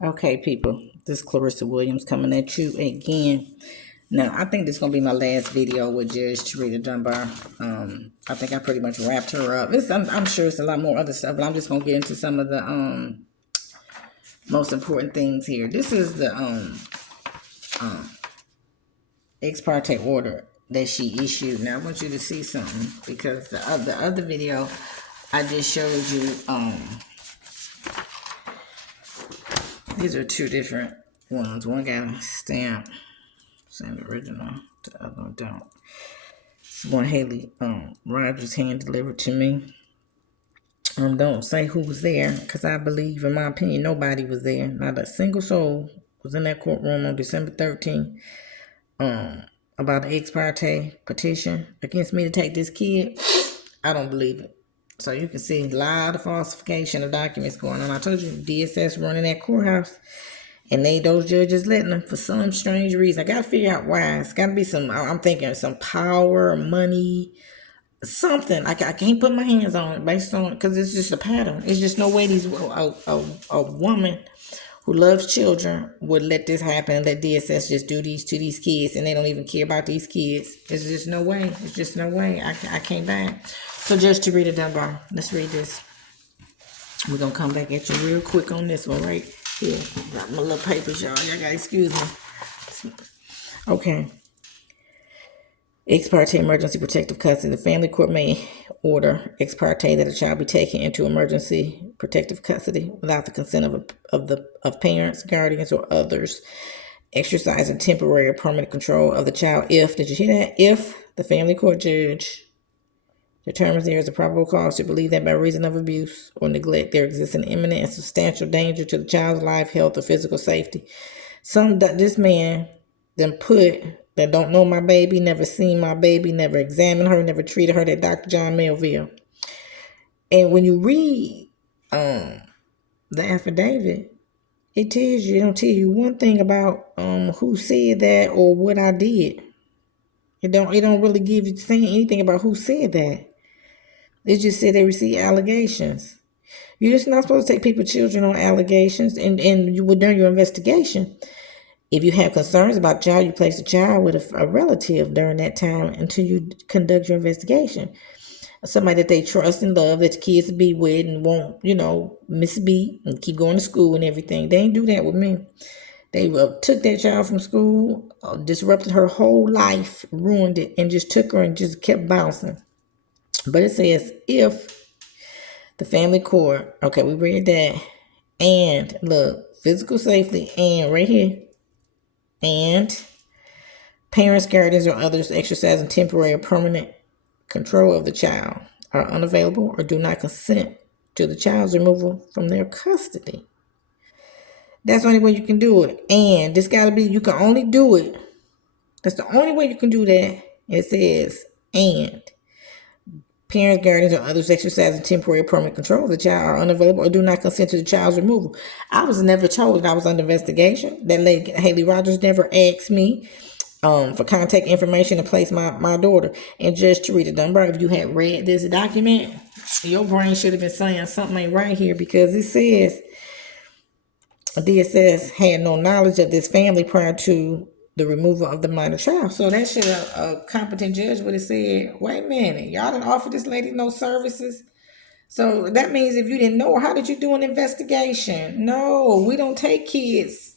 Okay, people, this is Clarissa Williams coming at you again. Now, I think this is gonna be my last video with Judge Tarita Dunbar. I think I pretty much wrapped her up. I'm sure it's a lot more other stuff, but I'm just gonna get into some of the most important things here. This is the ex parte order that she issued. Now, I want you to see something because the other video I just showed you. These are two different ones. One got a stamp, same original. The other one don't. This one Haley Rogers hand delivered to me. Don't say who was there, because I believe, in my opinion, nobody was there. Not a single soul was in that courtroom on December 13th about the ex parte petition against me to take this kid. I don't believe it. So you can see a lot of falsification of documents going on. I told you, DSS running that courthouse. And those judges letting them for some strange reason. I got to figure out why. It's got to be I'm thinking some power, money, something. I can't put my hands on it based on, because it's just a pattern. It's just no way a woman who loves children would let this happen and let DSS just do these to these kids, and they don't even care about these kids. It's just no way. It's just no way. I can't back. So just to read it, Dunbar. Let's read this. We're going to come back at you real quick on this one right here. Got my little papers, y'all. Y'all got to excuse me. Okay. Ex parte emergency protective custody. The family court may order ex parte that a child be taken into emergency protective custody without the consent of parents, guardians, or others, exercising temporary or permanent control of the child if, did you hear that? If the family court judge determines there is a probable cause to believe that by reason of abuse or neglect there exists an imminent and substantial danger to the child's life, health, or physical safety. This man then put that don't know my baby, never seen my baby, never examined her, never treated her, that Dr. John Melville. And when you read the affidavit, it don't tell you one thing about who said that or what I did. It don't really give you saying anything about who said that. It just said they received allegations. You're just not supposed to take people's children on allegations, and you would during your investigation. If you have concerns about child, you place the child with a relative during that time until you conduct your investigation. Somebody that they trust and love, that the kids be with and won't, misbeat and keep going to school and everything. They ain't do that with me. They took that child from school, disrupted her whole life, ruined it, and just took her and just kept bouncing. But it says if the family court, okay, we read that, and look, physical safety, and right here, and parents, guardians, or others exercising temporary or permanent control of the child are unavailable or do not consent to the child's removal from their custody. That's the only way you can do it. And this got to be, you can only do it. That's the only way you can do that. It says, and parents, guardians, or others exercising temporary or permanent control of the child are unavailable or do not consent to the child's removal. I was never told that I was under investigation. That lady, Haley Rogers, never asked me for contact information to place my daughter. And Judge Tarita Dunbar, if you had read this document, your brain should have been saying something ain't right here, because it says DSS had no knowledge of this family prior to the removal of the minor child. So that should a competent judge would have said, wait a minute, y'all didn't offer this lady no services. So that means if you didn't know, how did you do an investigation? No, we don't take kids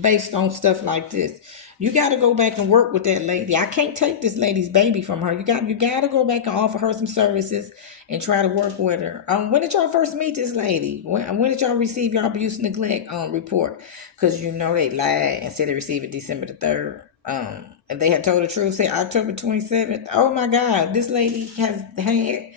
based on stuff like this. You got to go back and work with that lady. I can't take this lady's baby from her. You got to go back and offer her some services and try to work with her. When did y'all first meet this lady? When did y'all receive your abuse neglect report? Because they lied and said they received it December the 3rd. And they had told the truth, say October 27th. Oh my God, this lady has had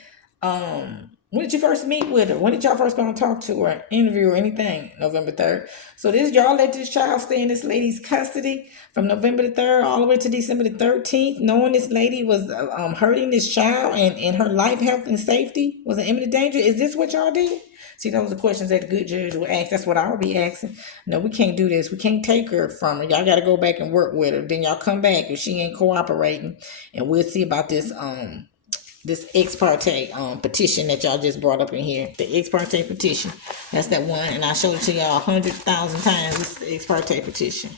when did you first meet with her? When did y'all first go and talk to her, interview or anything? November 3rd. So y'all let this child stay in this lady's custody from November the 3rd all the way to December the 13th, knowing this lady was hurting this child and her life, health, and safety was an imminent danger. Is this what y'all did? See, those are the questions that the good judge would ask. That's what I would be asking. No, we can't do this. We can't take her from her. Y'all got to go back and work with her. Then y'all come back if she ain't cooperating, and we'll see about this this ex parte petition that y'all just brought up in here. The ex parte petition. That's that one, and I showed it to y'all 100,000 times. It's the ex parte petition.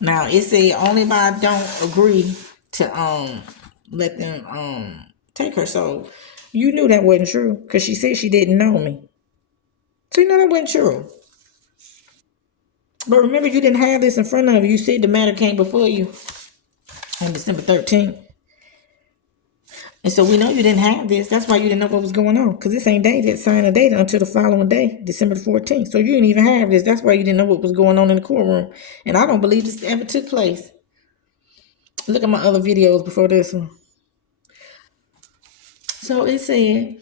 Now it said only if I don't agree to let them take her. So you knew that wasn't true because she said she didn't know me. So you know that wasn't true. But remember, you didn't have this in front of you. You said the matter came before you on December 13th. And so we know you didn't have this. That's why you didn't know what was going on. Because this ain't dated, signed and dated until the following day, December the 14th. So you didn't even have this. That's why you didn't know what was going on in the courtroom. And I don't believe this ever took place. Look at my other videos before this one. So it said,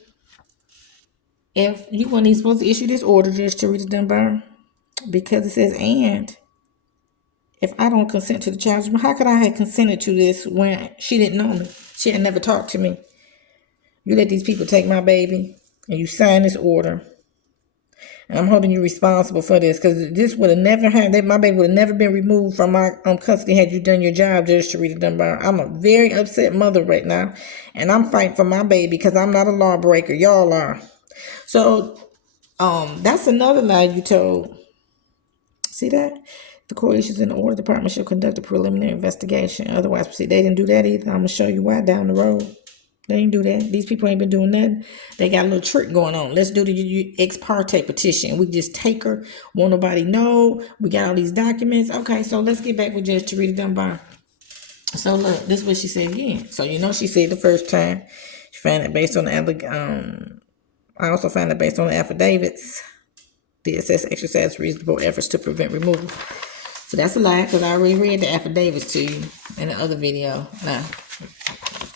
if you weren't even supposed to issue this order, Judge Tarita Dunbar, because it says, and if I don't consent to the charge, how could I have consented to this when she didn't know me? She had never talked to me. You let these people take my baby, and you sign this order, and I'm holding you responsible for this, because this would have never happened. My baby would have never been removed from my custody had you done your job, Judge Tarita Dunbar. I'm a very upset mother right now, and I'm fighting for my baby because I'm not a lawbreaker. Y'all are. So, that's another lie you told. See that? The court issues an order, the department shall conduct a preliminary investigation. Otherwise, proceed. They didn't do that either. I'm going to show you why down the road. They didn't do that. These people ain't been doing nothing. They got a little trick going on. Let's do the ex parte petition. We just take her. Won't nobody know. We got all these documents. Okay, so let's get back with Judge Tarita Dunbar. So look, this is what she said again. So you know she said the first time. She found it based on the I also found it based on the affidavits. DSS exercised reasonable efforts to prevent removal. So that's a lie because I already read the affidavits to you in the other video. Now,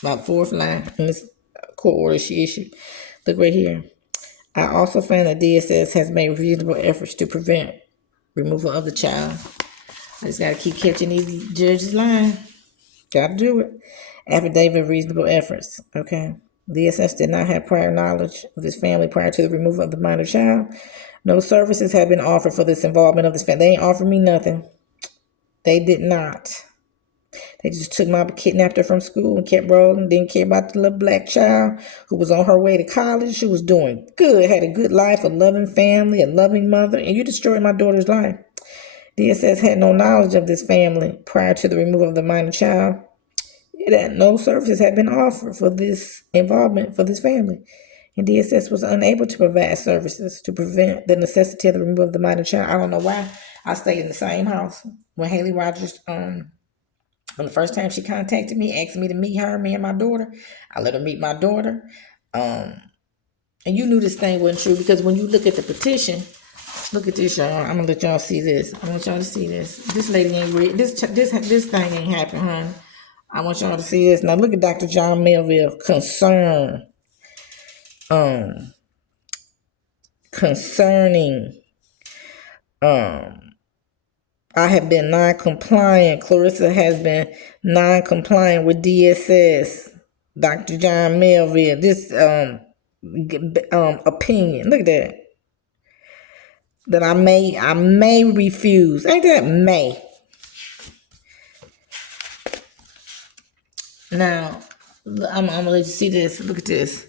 about fourth line in this court order she issued. Look right here. I also found that DSS has made reasonable efforts to prevent removal of the child. I just got to keep catching these judges lying. Got to do it. Affidavit of reasonable efforts. Okay. DSS did not have prior knowledge of this family prior to the removal of the minor child. No services have been offered for this involvement of this family. They ain't offered me nothing. They did not. They just kidnapped her from school and kept rolling. Didn't care about the little black child who was on her way to college. She was doing good, had a good life, a loving family, a loving mother, and you destroyed my daughter's life. DSS had no knowledge of this family prior to the removal of the minor child. That no services had been offered for this involvement for this family. And DSS was unable to provide services to prevent the necessity of the removal of the minor child. I don't know why. I stayed in the same house when Haley Rogers, on the first time she contacted me, asked me to meet her, me and my daughter. I let her meet my daughter. And you knew this thing wasn't true because when you look at the petition, look at this, y'all. I'm gonna let y'all see this. I want y'all to see this. This lady ain't read this thing ain't happened, huh? I want y'all to see this. Now look at Dr. John Melville. Concerning I have been non-compliant. Clarissa has been non-compliant with DSS. Dr. John Melville. This opinion. Look at that. That I may refuse. Ain't that may? Now, I'm gonna let you see this. Look at this.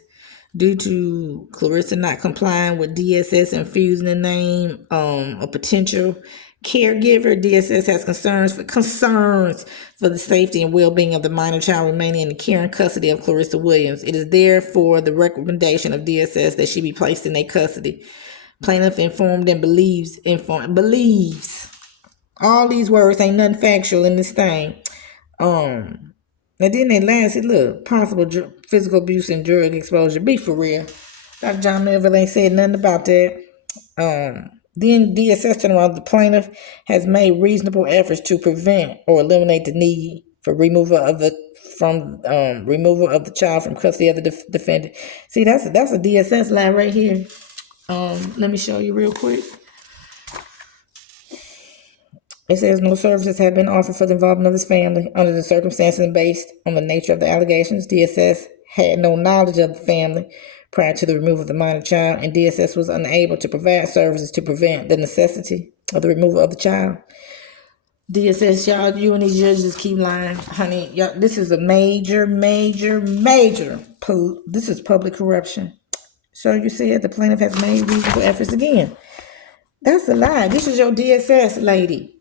Due to Clarissa not complying with DSS and fusing the name a potential caregiver, DSS has concerns for the safety and well-being of the minor child remaining in the care and custody of Clarissa Williams. It is therefore the recommendation of DSS that she be placed in their custody. Plaintiff informed and believes. All these words ain't nothing factual in this thing. And then they last it, look, possible physical abuse and drug exposure. Be for real. Dr. John Melville ain't said nothing about that. Then DSS turned around, the plaintiff has made reasonable efforts to prevent or eliminate the need for removal of the child from custody of the defendant. See, that's a DSS lie right here. Let me show you real quick. It says no services have been offered for the involvement of this family under the circumstances and based on the nature of the allegations. DSS had no knowledge of the family prior to the removal of the minor child, and DSS was unable to provide services to prevent the necessity of the removal of the child. DSS, y'all, you and these judges just keep lying. Honey, y'all, this is a major, this is public corruption. So you said the plaintiff has made reasonable efforts again. That's a lie. This is your DSS lady.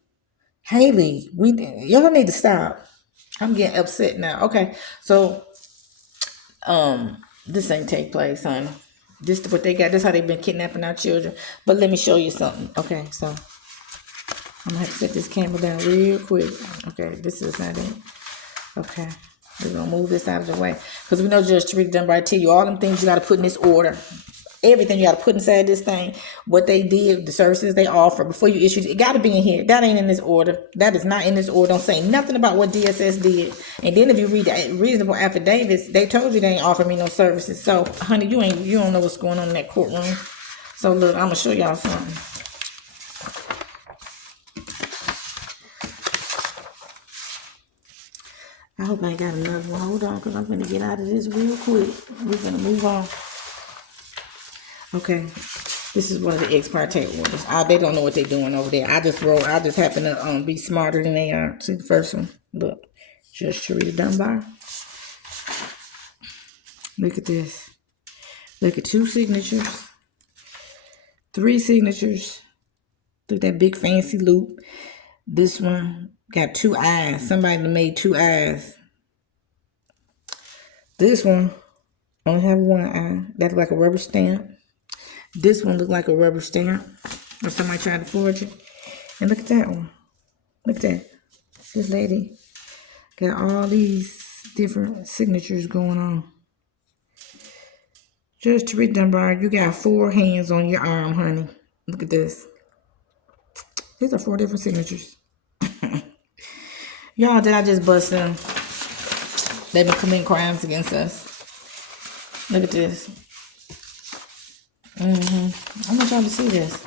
Haley, y'all need to stop. I'm getting upset now. Okay, so this ain't take place, honey. This is what they got. This is how they've been kidnapping our children. But let me show you something. Okay, so I'm gonna have to set this camera down real quick. Okay, this is not it. Okay, we're gonna move this out of the way because we know Judge Tarita Dunbar tell you all them things you gotta put in this order. Everything you gotta put inside this thing. What they did, the services they offer before you issue it gotta be in here. That ain't in this order. That is not in this order. Don't say nothing about what DSS did. And then if you read the reasonable affidavits, they told you they ain't offer me no services. So, honey, you don't know what's going on in that courtroom. So look, I'm gonna show y'all something. I hope I ain't got another one. Hold on, because I'm going to get out of this real quick. We're going to move on. Okay. This is one of the ex parte orders. They don't know what they're doing over there. I just happen to be smarter than they are. See the first one? Look. Judge Tarita Dunbar. Look at this. Look at 2 signatures. 3 signatures. Look at that big fancy loop. This one got 2 eyes. Somebody made 2 eyes. This one only have 1 eye. That's like a rubber stamp. This one looked like a rubber stamp. Or somebody tried to forge it. And look at that one. Look at that. This lady got all these different signatures going on. Judge Tarita Dunbar, you got 4 hands on your arm, honey. Look at this. These are 4 different signatures. Y'all, did I just bust them? They've been committing crimes against us. Look at this. I want y'all to see this.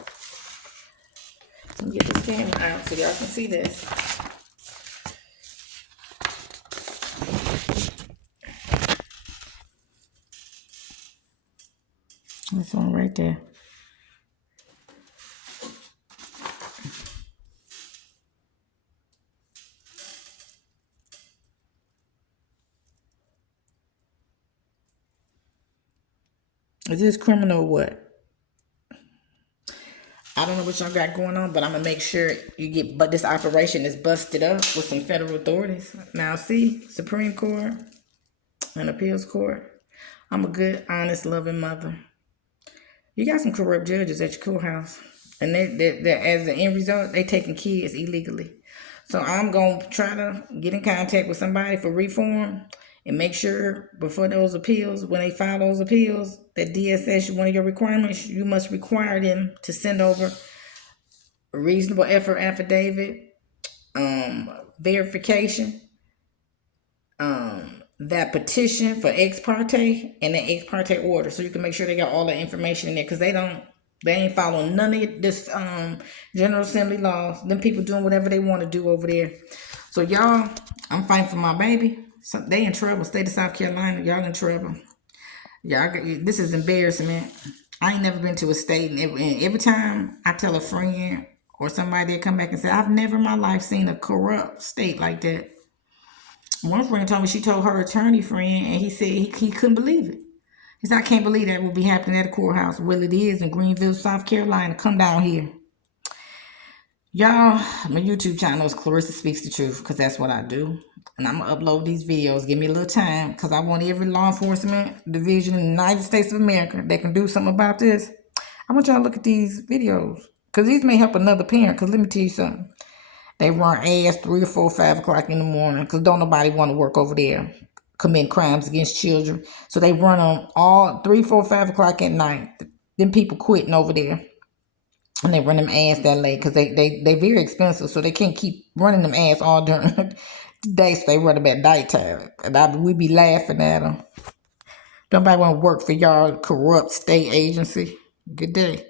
Let me get this camera out so y'all can see this. This one right there. Is this criminal or what? I don't know what y'all got going on, but I'm going to make sure but this operation is busted up with some federal authorities. Now, see, Supreme Court and Appeals Court. I'm a good, honest, loving mother. You got some corrupt judges at your courthouse. And they as an end result, they taking kids illegally. So I'm going to try to get in contact with somebody for reform and make sure before those appeals, when they file those appeals, that DSS, one of your requirements, you must require them to send over a reasonable effort affidavit, verification, that petition for ex parte and the ex parte order, so you can make sure they got all the information in there, because they ain't following none of this General Assembly laws. Them people doing whatever they want to do over there. So y'all, I'm fighting for my baby. So they in trouble. State of South Carolina, y'all in trouble. Y'all, this is embarrassment. I ain't never been to a state, and every time I tell a friend or somebody that come back and say, I've never in my life seen a corrupt state like that. One friend told me she told her attorney friend, and he said he couldn't believe it. He said, I can't believe that will be happening at a courthouse. Well, it is in Greenville, South Carolina. Come down here. Y'all, my YouTube channel is Clarissa Speaks the Truth, because that's what I do. And I'm going to upload these videos. Give me a little time, because I want every law enforcement division in the United States of America that can do something about this. I want y'all to look at these videos, because these may help another parent. Because let me tell you something. They run ass 3 or 4 or 5 o'clock in the morning, because don't nobody want to work over there, commit crimes against children. So they run them all 3, 4, 5 o'clock at night. Them people quitting over there. And they run them ass that late, because they very expensive, so they can't keep running them ass all during the day, so they run them at nighttime. And we be laughing at them. Don't nobody want to work for y'all corrupt state agency. Good day.